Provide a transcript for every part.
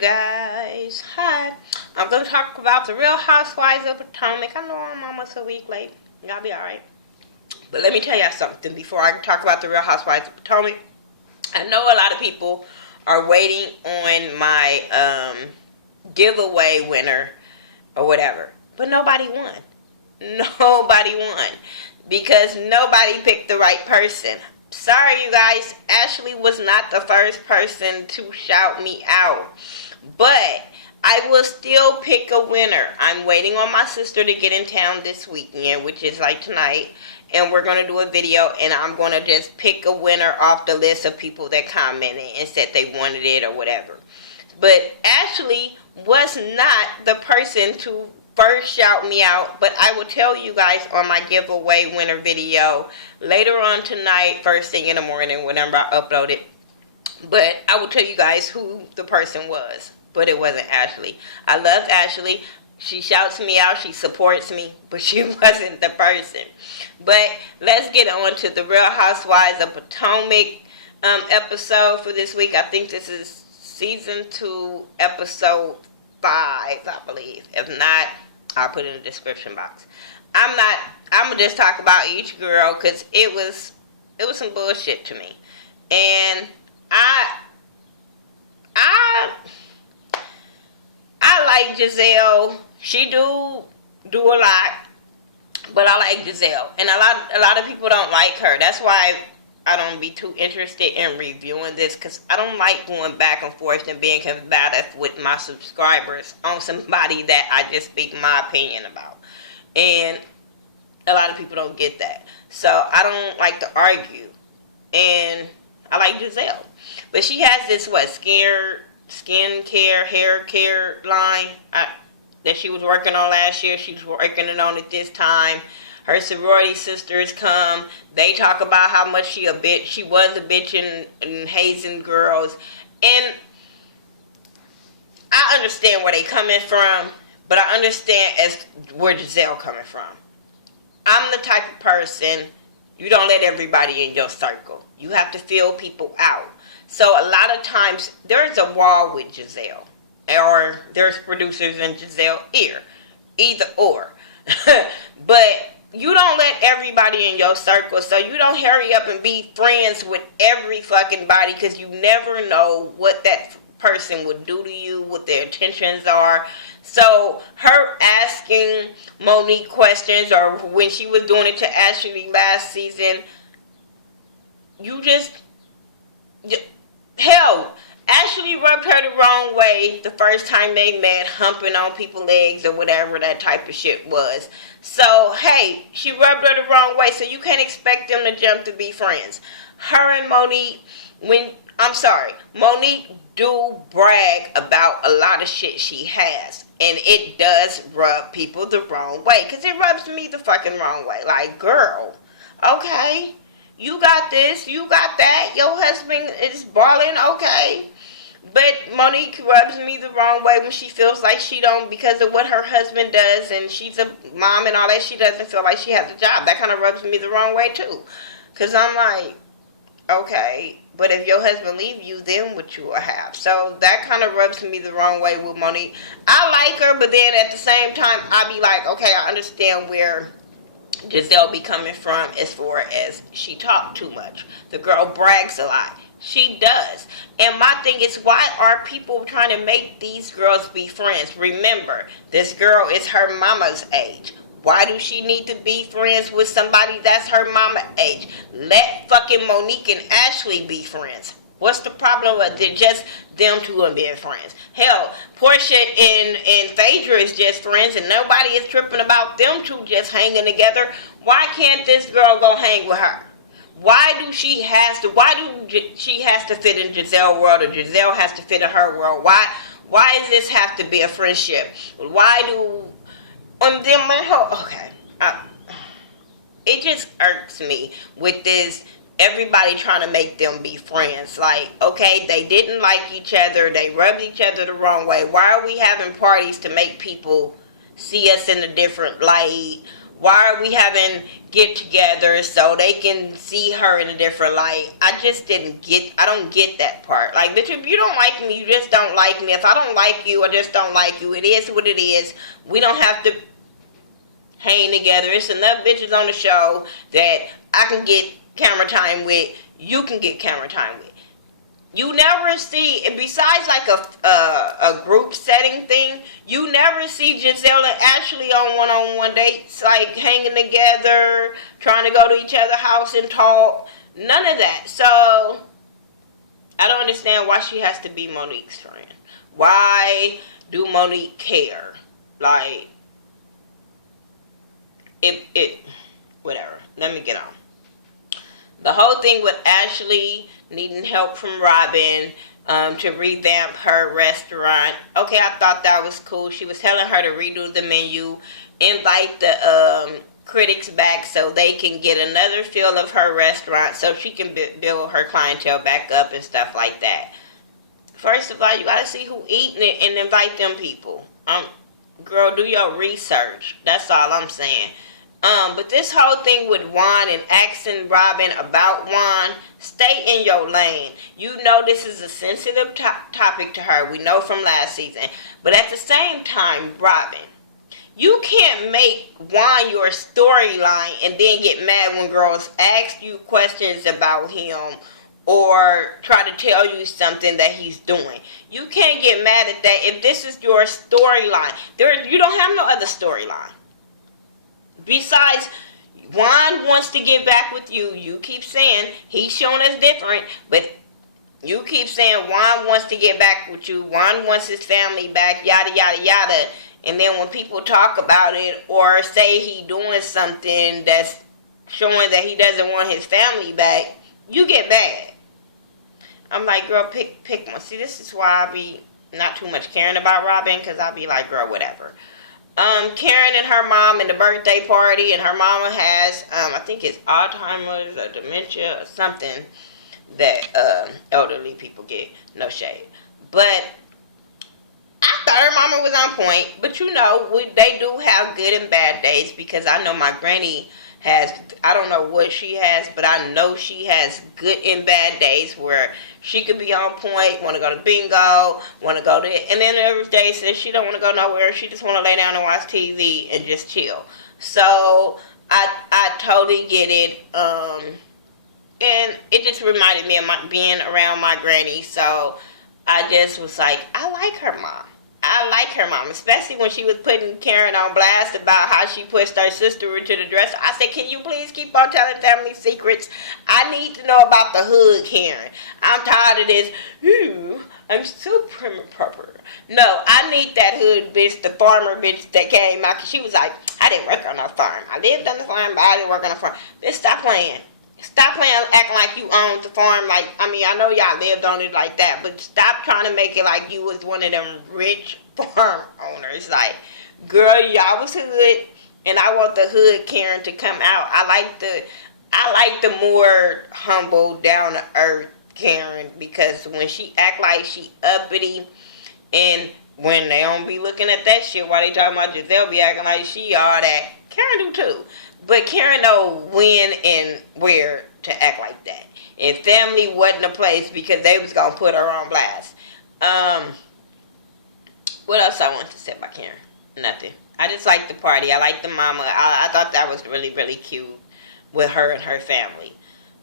guys? Hi. I'm going to talk about the Real Housewives of Potomac. I know I'm almost a week late. Y'all be alright. But let me tell y'all something before I talk about the Real Housewives of Potomac. I know a lot of people are waiting on my giveaway winner or whatever. But nobody won. Nobody won. Because nobody picked the right person. Sorry, you guys. Ashley was not the first person to shout me out. But I will still pick a winner. I'm waiting on my sister to get in town this weekend, which is like tonight. And we're going to do a video, and I'm going to just pick a winner off the list of people that commented and said they wanted it or whatever. But Ashley was not the person to first shout me out, but I will tell you guys on my giveaway winner video later on tonight, first thing in the morning, whenever I upload it. But I will tell you guys who the person was, but it wasn't Ashley. I love Ashley. She shouts me out, she supports me, but she wasn't the person. But let's get on to the Real Housewives of Potomac episode for this week. I think this is season 2, episode 5, I believe. If not, I'll put it in the description box. I'm gonna just talk about each girl because it was some bullshit to me. And I like Giselle. She do a lot, but I like Giselle. And a lot of people don't like her. That's why I don't be too interested in reviewing this, because I don't like going back and forth and being combative with my subscribers on somebody that I just speak my opinion about. And a lot of people don't get that. So I don't like to argue. And I like Giselle. But she has this, skin care, hair care line that she was working on last year. She's working on it this time. Her sorority sisters come. They talk about how much she was a bitch and hazing girls. And I understand where they coming from, but I understand where Giselle coming from. I'm the type of person, you don't let everybody in your circle. You have to feel people out. So a lot of times, there's a wall with Giselle. Or there's producers in Giselle's ear. Either or. But you don't let everybody in your circle, so you don't hurry up and be friends with every fucking body, because you never know what that person would do to you, what their intentions are. So her asking Monique questions, or when she was doing it to Ashley last season, hell, Ashley rubbed her the wrong way the first time they met, humping on people's legs or whatever that type of shit was. So, hey, she rubbed her the wrong way, so you can't expect them to jump to be friends. Her and Monique, Monique do brag about a lot of shit she has. And it does rub people the wrong way, because it rubs me the fucking wrong way. Like, girl, okay, you got this, you got that, your husband is balling, okay. But Monique rubs me the wrong way when she feels like she don't, because of what her husband does, and she's a mom and all that, she doesn't feel like she has a job. That kind of rubs me the wrong way too. Because I'm like, okay, but if your husband leave you, then what you will have? So that kind of rubs me the wrong way with Monique. I like her, but then at the same time, I be like, okay, I understand where Giselle be coming from as far as she talk too much. The girl brags a lot. She does. And my thing is, why are people trying to make these girls be friends? Remember, this girl is her mama's age. Why do she need to be friends with somebody that's her mama age? Let fucking Monique and Ashley be friends. What's the problem with it? Just them two and being friends? Hell, Portia and Phaedra is just friends, and nobody is tripping about them two just hanging together. Why can't this girl go hang with her? Why do she has to fit in Giselle's world, or Giselle has to fit in her world? Why does this have to be a friendship? Why do it just irks me with this, everybody trying to make them be friends. Like, okay, they didn't like each other, they rubbed each other the wrong way. Why are we having parties to make people see us in a different light? Why are we having get-togethers so they can see her in a different light? I don't get that part. Like, bitch, if you don't like me, you just don't like me. If I don't like you, I just don't like you. It is what it is. We don't have to hang together. It's enough bitches on the show that I can get camera time with. You can get camera time with. You never see, besides like a group setting thing, you never see Giselle and Ashley on one-on-one dates, like hanging together, trying to go to each other's house and talk. None of that. So, I don't understand why she has to be Monique's friend. Why do Monique care? Like, whatever. Let me get on. The whole thing with Ashley needing help from Robin to revamp her restaurant. Okay, I thought that was cool. She was telling her to redo the menu, invite the critics back so they can get another feel of her restaurant so she can build her clientele back up and stuff like that. First of all, you gotta see who eating it and invite them people. Girl, do your research. That's all I'm saying. But this whole thing with Juan and asking Robin about Juan, stay in your lane. You know this is a sensitive topic to her. We know from last season. But at the same time, Robin, you can't make Juan your storyline and then get mad when girls ask you questions about him or try to tell you something that he's doing. You can't get mad at that if this is your storyline. You don't have no other storyline. Besides, Juan wants to get back with you. You keep saying he's showing us different, but you keep saying Juan wants to get back with you. Juan wants his family back, yada, yada, yada. And then when people talk about it or say he doing something that's showing that he doesn't want his family back, you get mad. I'm like, girl, pick one. See, this is why I be not too much caring about Robin, because I be like, girl, whatever. Karen and her mom in the birthday party, and her mama has, I think it's Alzheimer's or dementia or something that elderly people get. No shade. But I thought her mama was on point. But you know, they do have good and bad days, because I know my granny has, I don't know what she has, but I know she has good and bad days where she could be on point, want to go to bingo, want to go to, and then every day says she don't want to go nowhere. She just want to lay down and watch TV and just chill. So I totally get it. And it just reminded me of being around my granny. So I just was like, I like her mom. I like her mom, especially when she was putting Karen on blast about how she pushed her sister into the dresser. I said, can you please keep on telling family secrets? I need to know about the hood, Karen. I'm tired of this. I'm so prim and proper. No, I need that hood bitch, the farmer bitch that came out. She was like, I didn't work on no farm. I lived on the farm, but I didn't work on the farm. Bitch, stop playing. Stop playing, acting like you owned the farm. Like, I mean, I know y'all lived on it like that, but stop trying to make it like you was one of them rich farm owners. Like, girl, y'all was hood, and I want the hood Karen to come out. I like the more humble, down to earth Karen, because when she act like she uppity, and when they don't be looking at that shit while they talking about Giselle be acting like she all that, Karen do too. But Karen know when and where to act like that. And family wasn't a place because they was going to put her on blast. What else I want to say about Karen? Nothing. I just like the party. I like the mama. I thought that was really, really cute with her and her family.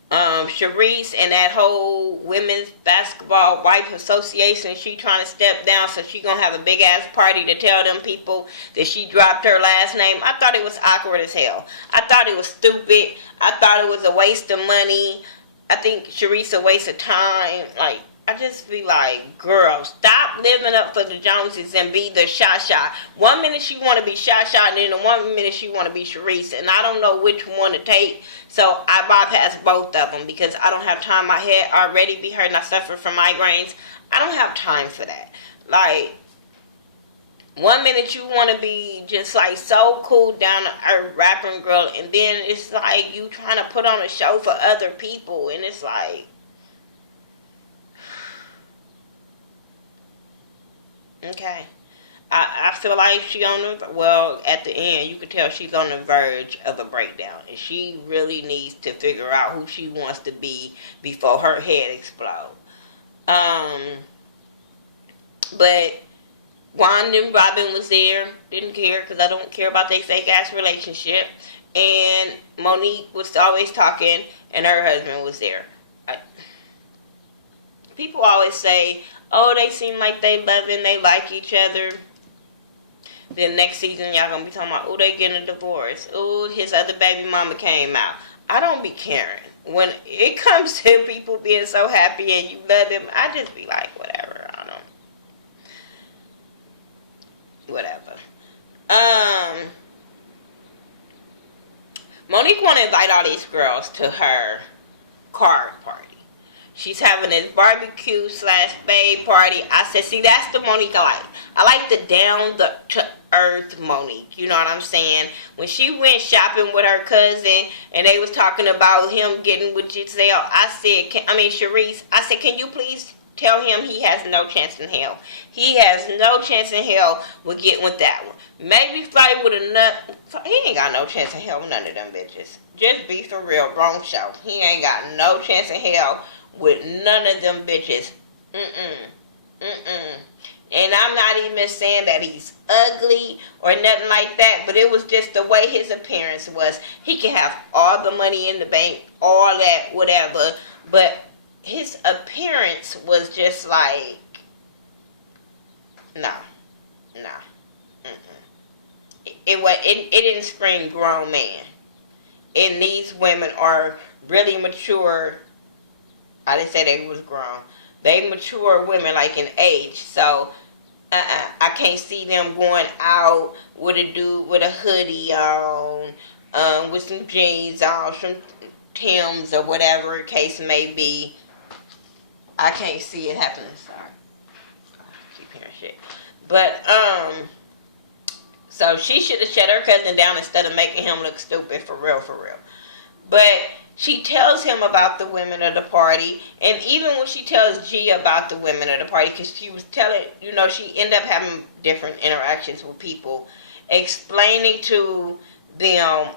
Sharice and that whole women's basketball wife association, she trying to step down, so she gonna have a big ass party to tell them people that she dropped her last name. I thought it was awkward as hell. I thought it was stupid. I thought it was a waste of money. I think Sharice a waste of time. Like, I just be like, girl, stop living up for the Joneses and be the Sha-Sha. 1 minute she want to be Sha-Sha, and then 1 minute she want to be Sharice, and I don't know which one to take. So I bypass both of them because I don't have time. My head already be hurting. I suffer from migraines. I don't have time for that. Like, 1 minute you want to be just like so cool down to earth rapping girl, and then it's like you trying to put on a show for other people, and it's like, okay. I feel like she on the, well, at the end, you could tell she's on the verge of a breakdown. And she really needs to figure out who she wants to be before her head explodes. But Wanda and Robin was there. Didn't care because I don't care about their fake ass relationship. And Monique was always talking, and her husband was there. People always say, oh, they seem like they loving, they like each other. Then next season, y'all gonna be talking about, oh, they getting a divorce. Oh, his other baby mama came out. I don't be caring. When it comes to people being so happy and you love them, I just be like, whatever. I don't know. Whatever. Monique want to invite all these girls to her card party. She's having this barbecue / babe party. I said, see, that's the Monique I like. I like the down-to-earth Monique. You know what I'm saying? When she went shopping with her cousin and they was talking about him getting with Giselle, I said, Sharice, I said, can you please tell him he has no chance in hell? He has no chance in hell with getting with that one. Maybe flirt with a nut. He ain't got no chance in hell with none of them bitches. Just be for real. Wrong show. He ain't got no chance in hell with none of them bitches. And I'm not even saying that he's ugly or nothing like that, but it was just the way his appearance was. He can have all the money in the bank, all that, whatever, but his appearance was just like, no. It didn't scream grown man. And these women are really mature. I didn't say they was grown. They mature women like in age. So I can't see them going out with a dude with a hoodie on, with some jeans on, some Timbs or whatever the case may be. I can't see it happening. Sorry. I keep hearing shit. But so she should have shut her cousin down instead of making him look stupid, for real. But she tells him about the women of the party, and even when she tells G about the women of the party, because she was telling, she ended up having different interactions with people, explaining to them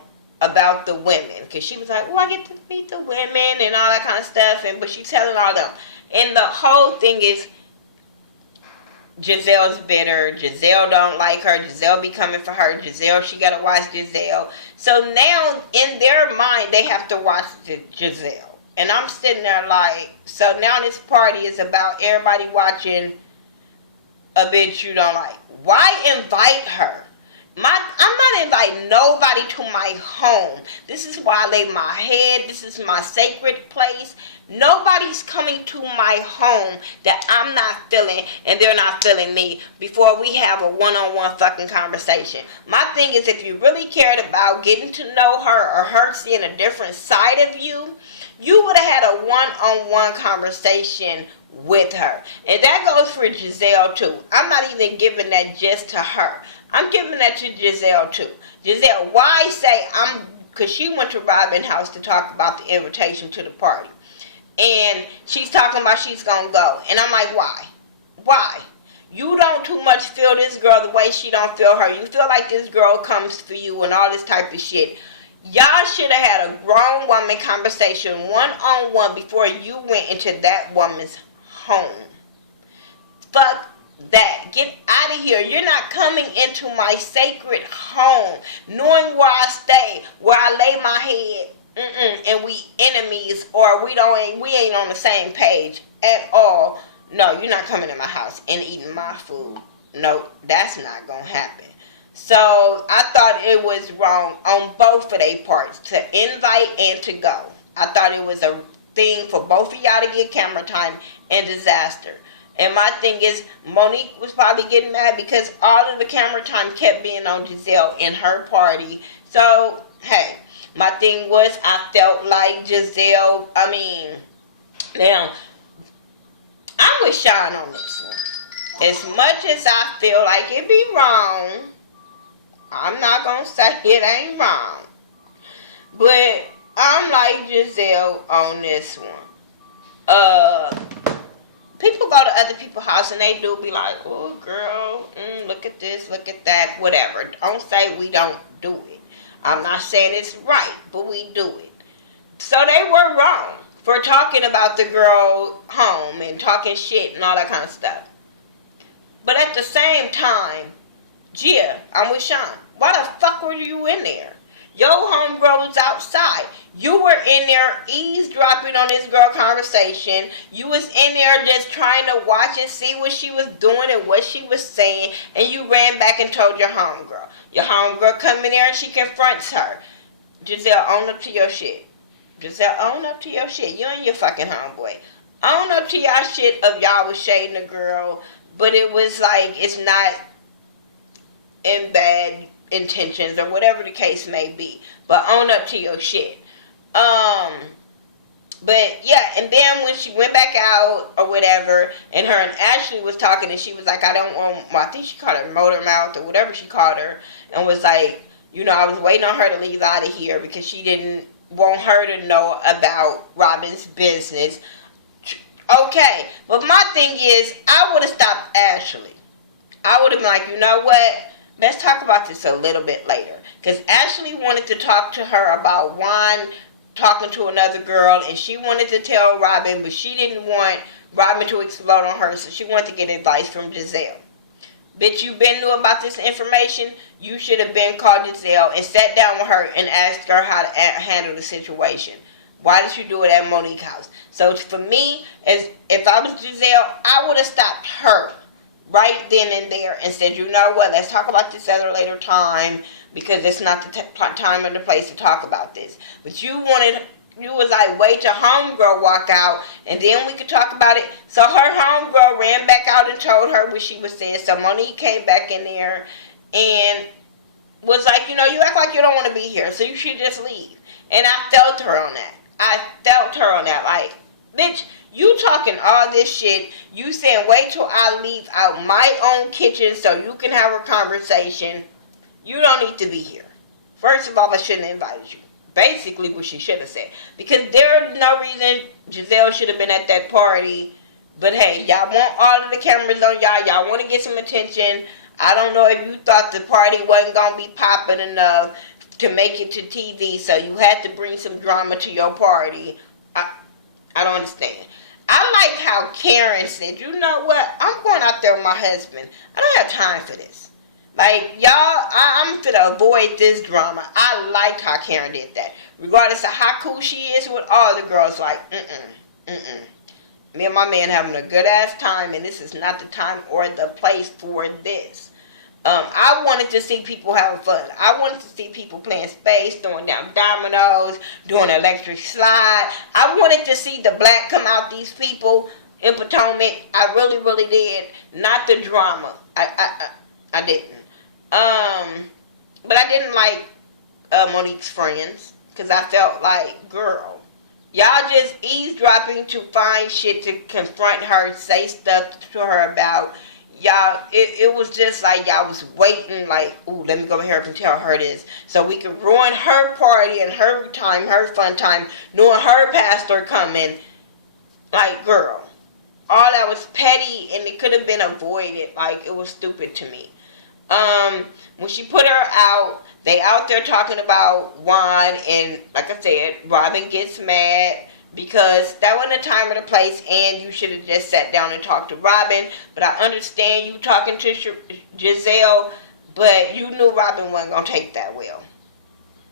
about the women, because she was like, well, I get to meet the women and all that kind of stuff, but she's telling all them. And the whole thing is, Giselle's bitter. Giselle don't like her. Giselle be coming for her. Giselle, she gotta watch Giselle. So now, in their mind, they have to watch Giselle. And I'm sitting there like, so now this party is about everybody watching a bitch you don't like. Why invite her? I'm not inviting nobody to my home. This is why I lay my head. This is my sacred place. Nobody's coming to my home that I'm not feeling and they're not feeling me before we have a one-on-one fucking conversation. My thing is, if you really cared about getting to know her or her seeing a different side of you, you would have had a one-on-one conversation with her. And that goes for Giselle too. I'm not even giving that just to her. I'm giving that to Giselle too. Giselle, why say because she went to Robin's house to talk about the invitation to the party. And she's talking about she's going to go. And I'm like, why? Why? You don't too much feel this girl the way she don't feel her. You feel like this girl comes for you and all this type of shit. Y'all should have had a grown woman conversation one-on-one before you went into that woman's home. Fuck that. Get out of here. You're not coming into my sacred home knowing where I stay, where I lay my head. And we enemies, or we ain't on the same page at all. No, you're not coming to my house and eating my food. No, that's not gonna happen. So I thought it was wrong on both of their parts, to invite and to go. I thought it was a thing for both of y'all to get camera time and disaster. And my thing is, Monique was probably getting mad because all of the camera time kept being on Giselle in her party. So hey. My thing was, I felt like Giselle, now, I'm with Sean on this one. As much as I feel like it be wrong, I'm not going to say it ain't wrong. But I'm like Giselle on this one. people go to other people's house and they do be like, oh, girl, look at this, look at that, whatever. Don't say we don't do it. I'm not saying it's right, but we do it. So they were wrong for talking about the girl home and talking shit and all that kind of stuff. But at the same time, Gia, I'm with Sean. Why the fuck were you in there? Your homegirl was outside. You were in there eavesdropping on this girl conversation. You was in there just trying to watch and see what she was doing and what she was saying. And you ran back and told your homegirl. Your homegirl come in there and she confronts her. Giselle, own up to your shit. Giselle, own up to your shit. You and your fucking homeboy. Own up to y'all shit of y'all was shading a girl. But it was like, it's not in bad intentions or whatever the case may be. But own up to your shit. But yeah, and then when she went back out or whatever, and her and Ashley was talking, and she was like, I don't want, well, I think she called her motor mouth or whatever she called her, and was like, you know, I was waiting on her to leave out of here because she didn't want her to know about Robin's business. Okay, but my thing is, I would have stopped Ashley. I would have been like, you know what? Let's talk about this a little bit later. Because Ashley wanted to talk to her about Juan talking to another girl, and she wanted to tell Robin, but she didn't want Robin to explode on her, so she wanted to get advice from Giselle. Bitch, you been knew about this information. You should have been called Giselle and sat down with her and asked her how to handle the situation. Why did you do it at Monique's house? So for me, as if I was Giselle, I would have stopped her right then and there and said, you know what, let's talk about this at a later time, because it's not the time or the place to talk about this. But you was like, wait till homegirl walk out, and then we could talk about it. So her homegirl ran back out and told her what she was saying. So Monique came back in there and was like, you know, you act like you don't want to be here, so you should just leave. And I felt her on that. Like, bitch, you talking all this shit. You saying, wait till I leave out my own kitchen so you can have a conversation. You don't need to be here. First of all, I shouldn't have invited you. Basically what she should have said. Because there's no reason Giselle should have been at that party. But hey, y'all want all of the cameras on y'all. Y'all want to get some attention. I don't know if you thought the party wasn't going to be popping enough to make it to TV, so you had to bring some drama to your party. I don't understand. I like how Karen said, you know what, I'm going out there with my husband. I don't have time for this. Like, y'all, I'm finna avoid this drama. I liked how Karen did that. Regardless of how cool she is with all the girls, like, me and my man having a good ass time, and this is not the time or the place for this. I wanted to see people having fun. I wanted to see people playing space, throwing down dominoes, doing electric slide. I wanted to see the black come out these people in Potomac. I really, really did. Not the drama. I didn't. But I didn't like Monique's friends, because I felt like, girl, y'all just eavesdropping to find shit to confront her, say stuff to her about. Y'all, it was just like y'all was waiting, like, ooh, let me go over here and tell her this, so we could ruin her party and her time, her fun time, knowing her pastor coming. Like, girl, all that was petty, and it could have been avoided. Like, it was stupid to me. When she put her out, they out there talking about Juan, and like I said, Robin gets mad, because that wasn't the time or the place, and you should have just sat down and talked to Robin. But I understand you talking to Giselle, but you knew Robin wasn't going to take that well.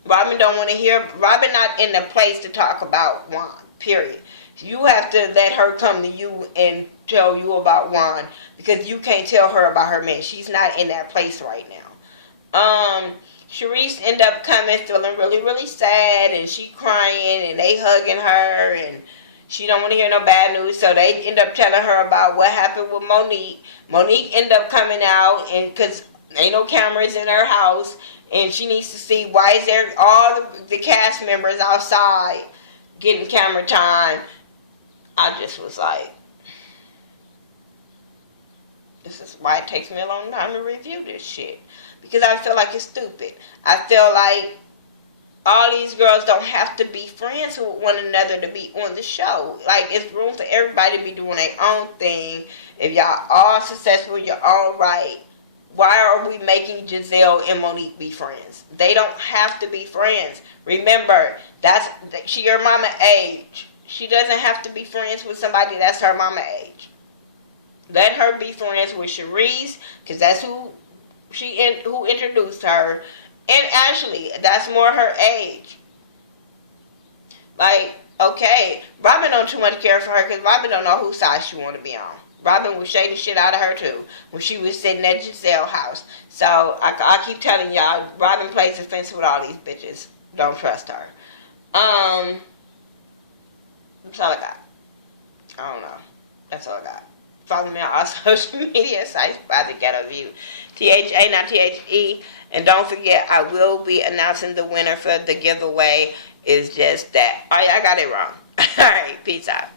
Robin don't want to hear, Robin not in the place to talk about Juan, period. You have to let her come to you and tell you about Juan, because you can't tell her about her man. She's not in that place right now. Sharice ended up coming feeling really, really sad, and she crying, and they hugging her, and she don't want to hear no bad news, so they end up telling her about what happened with Monique. Monique ended up coming out, and because ain't no cameras in her house, and she needs to see why is there all the cast members outside getting camera time. I just was like, this is why it takes me a long time to review this shit. Because I feel like it's stupid. I feel like, all these girls don't have to be friends with one another to be on the show. Like, it's room for everybody to be doing their own thing. If y'all all successful in your own right, why are we making Giselle and Monique be friends? They don't have to be friends. Remember, she your mama age. She doesn't have to be friends with somebody that's her mama age. Let her be friends with Sharice, because that's who introduced her. And Ashley, that's more her age. Like, okay, Robin don't too much care for her because Robin don't know whose side she want to be on. Robin was shading shit out of her too when she was sitting at Giselle's house. So I keep telling y'all, Robin plays offensive with all these bitches. Don't trust her. That's all I got. I don't know. That's all I got. Follow me on all social media sites by Thaghettoview. THA, not THE. And don't forget, I will be announcing the winner for the giveaway. It's just that. Oh, yeah, I got it wrong. All right, peace out.